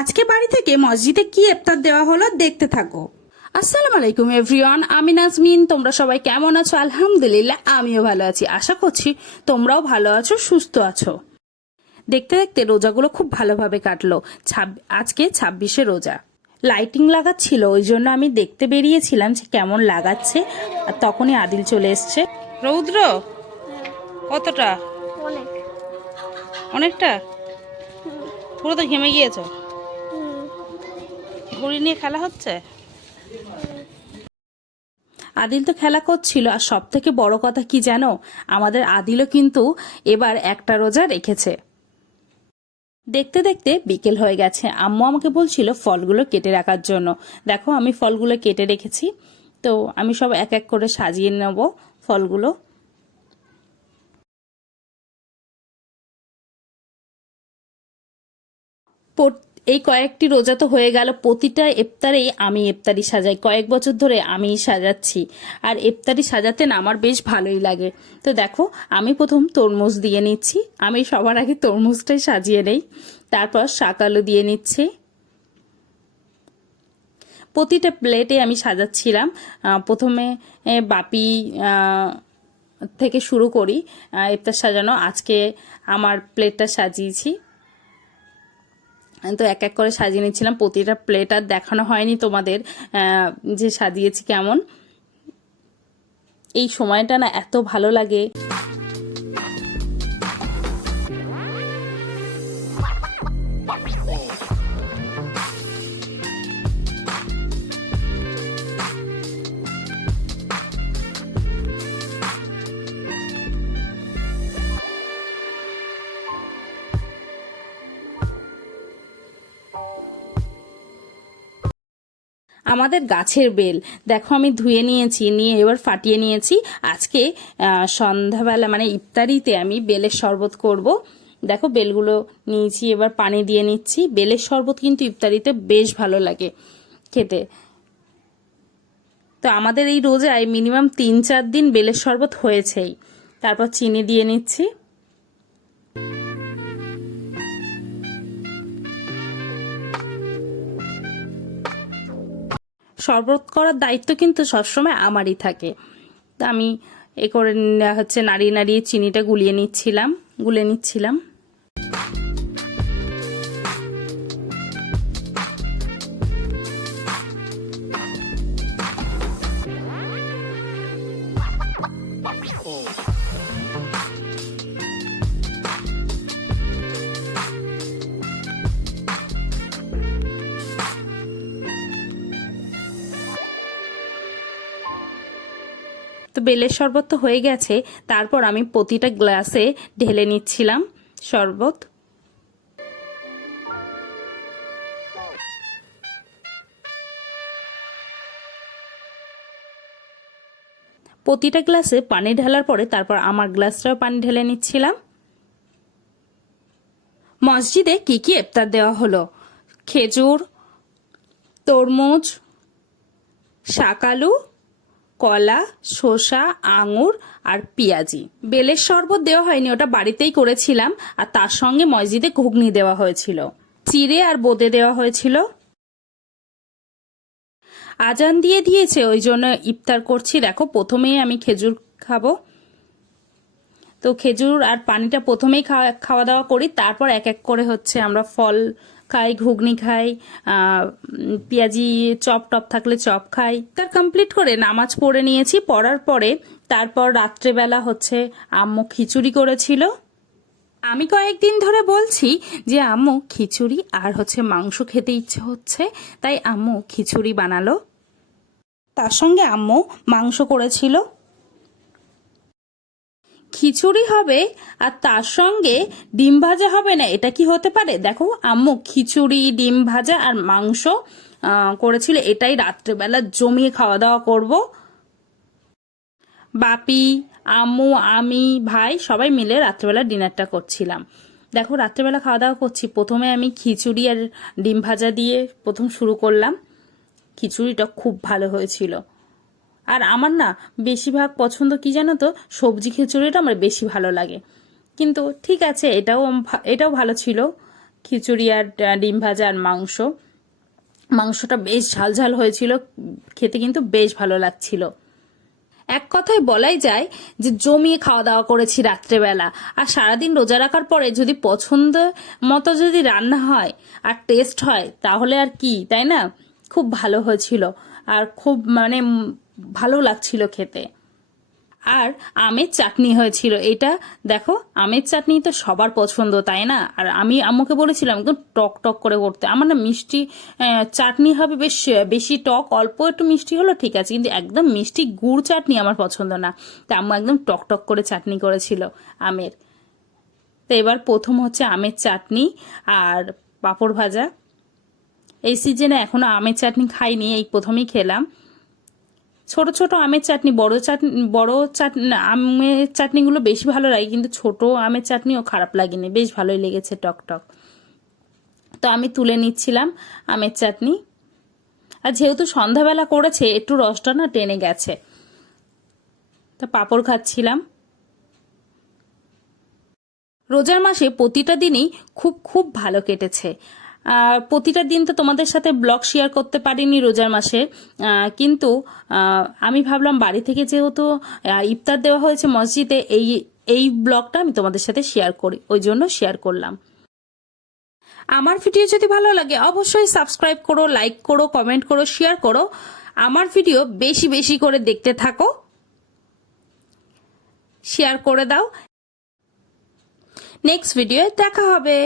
আজকে বাড়ি থেকে মসজিদে কি ইফতার দেওয়া হলো দেখতে থাকো। আসসালামু আলাইকুম এভরিওয়ান আমি নাজমিন তোমরা সবাই কেমন আছো? আলহামদুলিল্লাহ আমিও ভালো আছি। আশা করছি তোমরাও ভালো আছো সুস্থ আছো। দেখতে দেখতে রোজাগুলো খুব ভালোভাবে কাটলো আজকে ছাব্বিশে রোজা। লাইটিং লাগাচ্ছিল ওই জন্য আমি দেখতে বেরিয়েছিলাম যে কেমন লাগাচ্ছে আর তখনই আদিল চলে এসছে। রৌদ্র কতটা? অনেকটা? পুরো তো ঘেমে গিয়েছো? ঘুড়ি নিয়ে খেলা হচ্ছে? আদিল তো খেলা করছিল, আর সব থেকে বড় কথা কি জানো? আমাদের আদিলও কিন্তু এবার একটা রোজা রেখেছে। দেখতে দেখতে বিকেল হয়ে গেছে। আম্মু আমাকে বলছিল ফলগুলো কেটে রাখার জন্য। দেখো, আমি ফলগুলো কেটে রেখেছি। তো আমি সব এক এক করে সাজিয়ে নেব ফলগুলো। এই কয়েকটি রোজা তো হয়ে গেল, প্রতিটা ইফতারেই আমি ইফতারি সাজাই। কয়েক বছর ধরে আমি সাজাচ্ছি। আর ইফতারি সাজাতে না আমার বেশ ভালোই লাগে। তো দেখো, আমি প্রথম তরমুজ দিয়ে নিচ্ছি। আমি সবার আগে তরমুজটাই সাজিয়ে নেই। তারপর শাকালু দিয়ে নিচ্ছি। প্রতিটা প্লেটে আমি সাজাচ্ছিলাম। প্রথমে বাপি থেকে শুরু করি ইফতার সাজানো। আজকে আমার প্লেটটা সাজিয়েছি। তো এক এক করে সাজিয়ে নিচ্ছিলাম। প্রতিটা প্লেট আর দেখানো হয়নি তোমাদের যে সাজিয়েছি কেমন। এই সময়টা না এত ভালো লাগে। আমাদের গাছের বেল। দেখো, আমি ধুয়ে নিয়েছি, নিয়ে এবার ফাটিয়ে নিয়েছি। আজকে সন্ধ্যাবেলা মানে ইফতারিতে আমি বেলের শরবত করব। দেখো, বেলগুলো নিয়েছি, এবার পানি দিয়ে নিচ্ছি। বেলের শরবত কিন্তু ইফতারিতে বেশ ভালো লাগে খেতে। তো আমাদের এই রোজায় মিনিমাম তিন চার দিন বেলের শরবত হয়েছেই। তারপর চিনি দিয়ে নিচ্ছি। শরবত করার দায়িত্ব কিন্তু সবসময় আমারই থাকে। তা আমি এ করে হচ্ছে নাড়িয়ে নাড়িয়ে চিনিটা গুলিয়ে নিচ্ছিলাম, গুলে নিচ্ছিলাম। বেলের শরবত তো হয়ে গেছে, তারপর আমি প্রতিটা গ্লাসে ঢেলে নিচ্ছিলাম শরবত। প্রতিটা গ্লাসে পানি ঢালার পরে তারপর আমার গ্লাসটাও পানি ঢেলে নিচ্ছিলাম। মসজিদে কি কি ইফতার দেওয়া হলো? খেজুর, তরমুজ শাকালু কলা, শসা, আঙুর আর পেঁয়াজি। বেলের শরবত দেওয়া হয়নি, ওটা বাড়িতেই করেছিলাম আর তার সঙ্গে মসজিদে ঘুগনি দেওয়া হয়েছিল। চিড়ে আর বোদে দেওয়া হয়েছিল। আজান দিয়ে দিয়েছে, ওই জন্য ইফতার করছি। দেখো, প্রথমেই আমি খেজুর খাব। তো খেজুর আর পানিটা প্রথমেই খাওয়া খাওয়া দাওয়া করি, তারপর এক এক করে হচ্ছে আমরা ফল খাই, ঘুগনি খাই পেঁয়াজি চপ টপ থাকলে চপ খাই। তার কমপ্লিট করে নামাজ পড়ে নিয়েছি। পড়ার পরে তারপর রাত্রেবেলা হচ্ছে আম্মু খিচুড়ি করেছিল। আমি কয়েকদিন ধরে বলছি যে, আম্মু, খিচুড়ি আর হচ্ছে মাংস খেতে ইচ্ছে হচ্ছে, তাই আম্মু খিচুড়ি বানালো। তার সঙ্গে আম্মু মাংস করেছিল। খিচুড়ি হবে আর তার সঙ্গে ডিম ভাজা হবে না, এটা কি হতে পারে? দেখো, আম্মু খিচুড়ি, ডিম ভাজা আর মাংস করেছিল। এটাই রাত্রেবেলা জমিয়ে খাওয়া দাওয়া করব। বাপি, আম্মু, আমি, ভাই সবাই মিলে রাত্রেবেলা ডিনারটা করছিলাম। দেখো, রাত্রেবেলা খাওয়া দাওয়া করছি। প্রথমে আমি খিচুড়ি আর ডিম ভাজা দিয়ে প্রথম শুরু করলাম। খিচুড়িটা খুব ভালো হয়েছিল। আর আমার না বেশিরভাগ পছন্দ কি জানো তো? সবজি খিচুড়িটা আমার বেশি ভালো লাগে। কিন্তু ঠিক আছে, এটাও এটাও ভালো ছিল। খিচুড়ি আর ডিম ভাজা আর মাংস। মাংসটা বেশ ঝাল ঝাল হয়েছিল। খেতে কিন্তু বেশ ভালো লাগছিল। এক কথায় বলাই যায় যে জমিয়ে খাওয়া দাওয়া করেছি রাত্রেবেলা। আর সারাদিন রোজা রাখার পরে যদি পছন্দ মতো যদি রান্না হয় আর টেস্ট হয়, তাহলে আর কি, তাই না? খুব ভালো হয়েছিল। আর খুব মানে ভালো লাগছিল খেতে। আর আমের চাটনি হয়েছিল। এটা দেখো, আমের চাটনি তো সবার পছন্দ, তাই না? আর আমি আম্মুকে বলেছিলাম, একদম টক টক করে করতে। আমার না মিষ্টি চাটনি হবে বেশ, বেশি টক, অল্প একটু মিষ্টি হলো ঠিক আছে, কিন্তু একদম মিষ্টি গুড় চাটনি আমার পছন্দ না। তা আম্মু একদম টক টক করে চাটনি করেছিল আমের। তো এবার প্রথম হচ্ছে আমের চাটনি আর পাঁপড় ভাজা। এই সিজনে এখনও আমের চাটনি খাইনি, এই প্রথমেই খেলাম। ছোট ছোট আমের চাটনি, বড় চাটনি বড় চাটনি আমের চাটনিগুলো বেশি ভালো লাগে, কিন্তু ছোট আমের চাটনিও খারাপ লাগেনি। বেশ ভালোই লেগেছে টক টক। তো আমি তুলে নিচ্ছিলাম আমের চাটনি। আর যেহেতু সন্ধ্যাবেলা করেছে, একটু রসটা না টেনে গেছে। তা পাঁপড় খাচ্ছিলাম। রোজার মাসে প্রতিটা দিনই খুব খুব ভালো কেটেছে। প্রতিটা দিন তো তোমাদের সাথে ব্লগ শেয়ার করতে পারিনি রোজার মাসে। কিন্তু আমি ভাবলাম বাড়ি থেকে যেহেতু ইফতার দেওয়া হয়েছে মসজিদে, এই এই ব্লগটা আমি তোমাদের সাথে শেয়ার করি। ওই জন্য শেয়ার করলাম। আমার ভিডিও যদি ভালো লাগে, অবশ্যই সাবস্ক্রাইব করো লাইক করো কমেন্ট করো শেয়ার করো। আমার ভিডিও বেশি বেশি করে দেখতে থাকো। শেয়ার করে দাও। নেক্সট ভিডিও দেখা হবে।